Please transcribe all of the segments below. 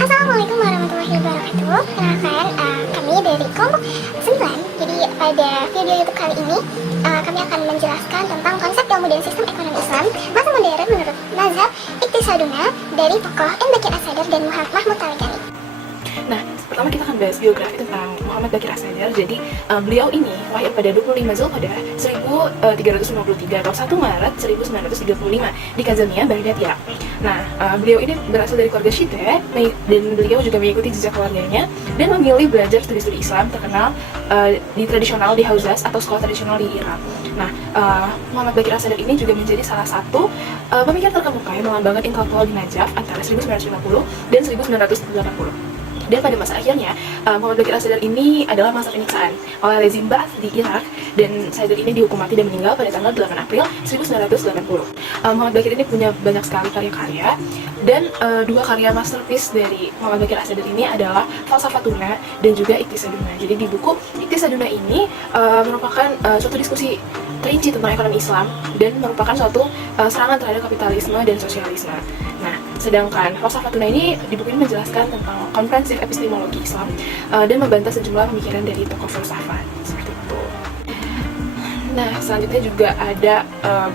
Assalamualaikum warahmatullahi wabarakatuh. Kenalkan, kami dari kelompok 9. Jadi pada video YouTube kali ini kami akan menjelaskan tentang konsep ilmu dan sistem ekonomi Islam masa modern menurut mazhab Iqtisaduna dari tokoh M. Bakir As-Sadar dan Mahmud Taligani. Nah, pertama kita akan bahas biografi tentang Muhammad Bakir As-Sadar. Jadi beliau ini lahir pada 25 Zulqa'dah 1353 atau 1 Maret 1935 di Kazania, Baghdad, Irak. Nah, beliau ini berasal dari keluarga Syiite dan beliau juga mengikuti jejak keluarganya dan memilih belajar studi-studi Islam terkenal di tradisional di Hauzas atau sekolah tradisional di Irak. Nah, Muhammad Bakir As-Sadar ini juga menjadi salah satu pemikir terkemuka yang melambangkan intelektual di Najaf antara 1950 dan 1980. Dan pada masa akhirnya, Muhammad Bakir As-Sadar ini adalah masa penyiksaan oleh rezim Ba'ath di Irak, dan Sadar ini dihukum mati dan meninggal pada tanggal 8 April 1980. Muhammad Bakir ini punya banyak sekali karya-karya, dan dua karya masterpiece dari Muhammad Bakir As-Sadar ini adalah Falsafatuna dan juga Iqtisaduna. Jadi di buku Iqtisaduna ini merupakan suatu diskusi terinci tentang ekonomi Islam dan merupakan suatu serangan terhadap kapitalisme dan sosialisme. Nah, sedangkan Falsafatuna ini di buku ini menjelaskan tentang komprehensif epistemologi Islam dan membantah sejumlah pemikiran dari tokoh filsafat seperti itu. Nah, selanjutnya juga ada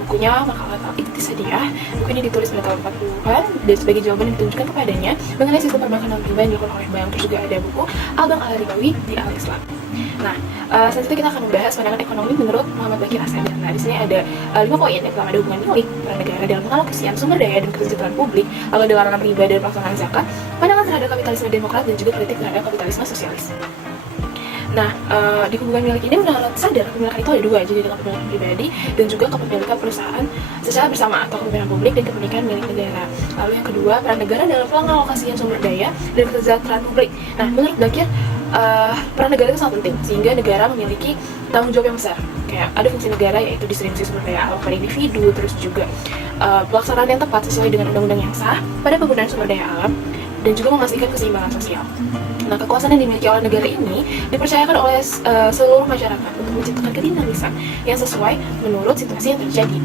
bukunya Makalah Iqtisadiyah. Buku ini ditulis pada tahun 40-an dan sebagai jawaban yang ditunjukkan kepadanya mengenai sistem perbankan non riba yang dilakukan oleh bank. Terus juga ada buku Al-Bank Al-Ribawi di Al-Islam. Nah, selanjutnya kita akan membahas pandangan ekonomi menurut Muhammad Bakir As-Sadar. Nah, di sini ada 5 poin. Yang pertama ada hubungan milik peran negara dalam pengalokasian sumber daya dan kesejahteraan publik, lalu ada larangan riba dan pelaksanaan zakat, pandangan terhadap kapitalisme demokrat, dan juga kritik terhadap kapitalisme sosialis. Nah, di hubungan milik ini menurut Sadar, kepemilikan itu ada dua, jadi ada kepemilikan pribadi dan juga kepemilikan perusahaan secara bersama atau kepemilikan publik dan kepemilikan milik negara. Lalu yang kedua, peran negara dalam pengalokasian sumber daya dan kesejahteraan publik. Nah, menurut Bakir, peran negara itu sangat penting sehingga negara memiliki tanggung jawab yang besar. Kayak ada fungsi negara yaitu distribusi sumber daya alam pada individu, terus juga pelaksanaan yang tepat sesuai dengan undang-undang yang sah pada penggunaan sumber daya alam, dan juga memastikan keseimbangan sosial. Nah, kekuasaan yang dimiliki oleh negara ini dipercayakan oleh seluruh masyarakat untuk menciptakan kedinamisan yang sesuai menurut situasi yang terjadi.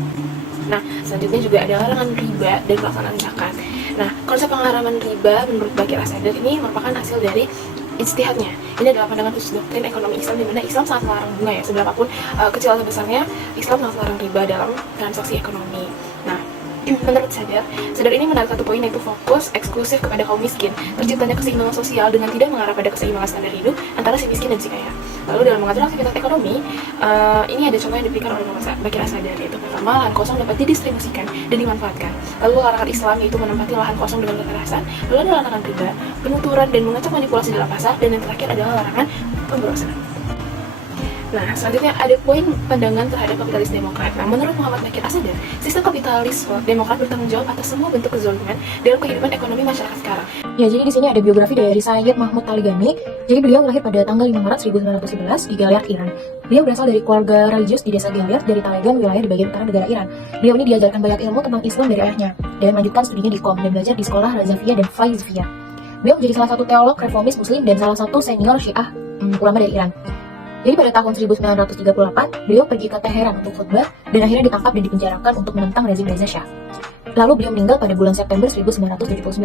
Nah, selanjutnya juga ada larangan riba dan pelaksanaan zakat. Nah, konsep pengharuman riba menurut Bakir As-Sadar ini merupakan hasil dari ijtihadnya. Ini adalah pandangan khusus doktrin ekonomi Islam, di mana Islam sangat melarang bunga ya, seberapapun kecil atau besarnya, Islam sangat melarang riba dalam transaksi ekonomi. Nah, menurut Sadar ini menarik satu poin, yaitu fokus eksklusif kepada kaum miskin, terciptanya keseimbangan sosial dengan tidak mengarah pada keseimbangan standar hidup antara si miskin dan si kaya. Lalu dalam mengatur aktivitas ekonomi, ini ada contoh yang diberikan oleh Muhammad Bakir As-Sadar, yaitu pertama, lahan kosong dapat didistribusikan dan dimanfaatkan. Lalu larangan Islam, yaitu menempati lahan kosong dengan kekerasan. Lalu ada larangan riba, penuturan dan mengacak manipulasi dalam pasar, dan yang terakhir adalah larangan pemborosan. Nah, selanjutnya ada poin pandangan terhadap kapitalis demokrat. Nah, menurut Muhammad Bakir As-Sadar, sistem kapitalis demokrat bertanggung jawab atas semua bentuk kezaliman dalam kehidupan ekonomi masyarakat sekarang. Ya, jadi di sini ada biografi dari Sayyid Mahmud Taligani. Jadi beliau lahir pada tanggal 5 Maret 1911 di Galyard, Iran. Beliau berasal dari keluarga religius di desa Galyard dari Talegan, wilayah di bagian utara negara Iran. Beliau ini diajarkan banyak ilmu tentang Islam dari ayahnya dan melanjutkan studinya di Qom dan belajar di sekolah Razafiyah dan Faizviyah. Beliau menjadi salah satu teolog reformis muslim dan salah satu senior Syiah ulama dari Iran. Jadi pada tahun 1938, beliau pergi ke Teheran untuk khutbah dan akhirnya ditangkap dan dipenjarakan untuk menentang rezim Reza Shah. Lalu beliau meninggal pada bulan September 1979.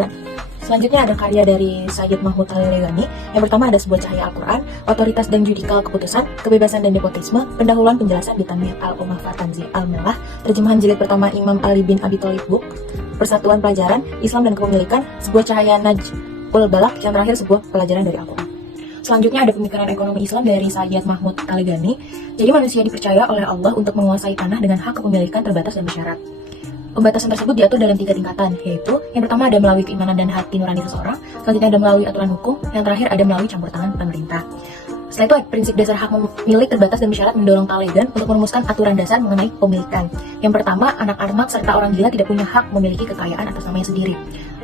Selanjutnya ada karya dari Sayyid Mahmud Taligani. Yang pertama ada sebuah cahaya Al-Quran, otoritas dan judikal keputusan, kebebasan dan nepotisme, pendahuluan penjelasan di Tanbih Al-Ummah Fatanzi Al-Melah, terjemahan jilid pertama Imam Ali bin Abi Thalib Book, persatuan pelajaran, Islam dan kepemilikan, sebuah cahaya Naj'ul Balagh, yang terakhir sebuah pelajaran dari Al-Quran. Selanjutnya ada pemikiran ekonomi Islam dari Sayyid Mahmud Taligani. Jadi manusia dipercaya oleh Allah untuk menguasai tanah dengan hak kepemilikan terbatas dan bersyarat. Pembatasan tersebut diatur dalam 3 tingkatan, yaitu yang pertama ada melalui keimanan dan hati nurani seseorang, selanjutnya ada melalui aturan hukum, yang terakhir ada melalui campur tangan pemerintah. Setelah itu, prinsip dasar hak milik terbatas dan bersyarat mendorong Talegan untuk merumuskan aturan dasar mengenai kepemilikan. Yang pertama, anak-anak serta orang gila tidak punya hak memiliki kekayaan atas namanya sendiri.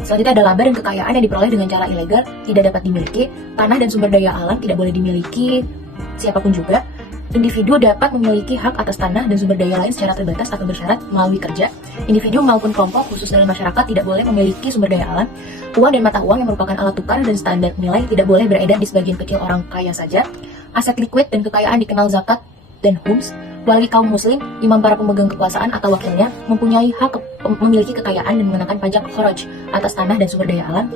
Selanjutnya ada laba dan kekayaan yang diperoleh dengan cara ilegal tidak dapat dimiliki. Tanah dan sumber daya alam tidak boleh dimiliki siapapun juga. Individu dapat memiliki hak atas tanah dan sumber daya lain secara terbatas atau bersyarat melalui kerja. Individu maupun kelompok khusus dalam masyarakat tidak boleh memiliki sumber daya alam. Uang dan mata uang yang merupakan alat tukar dan standar nilai tidak boleh beredar di sebagian kecil orang kaya saja. Aset likuid dan kekayaan dikenal zakat dan khums. Wali kaum muslim, imam para pemegang kekuasaan atau wakilnya mempunyai hak memiliki kekayaan dan mengenakan pajak kharaj atas tanah dan sumber daya alam.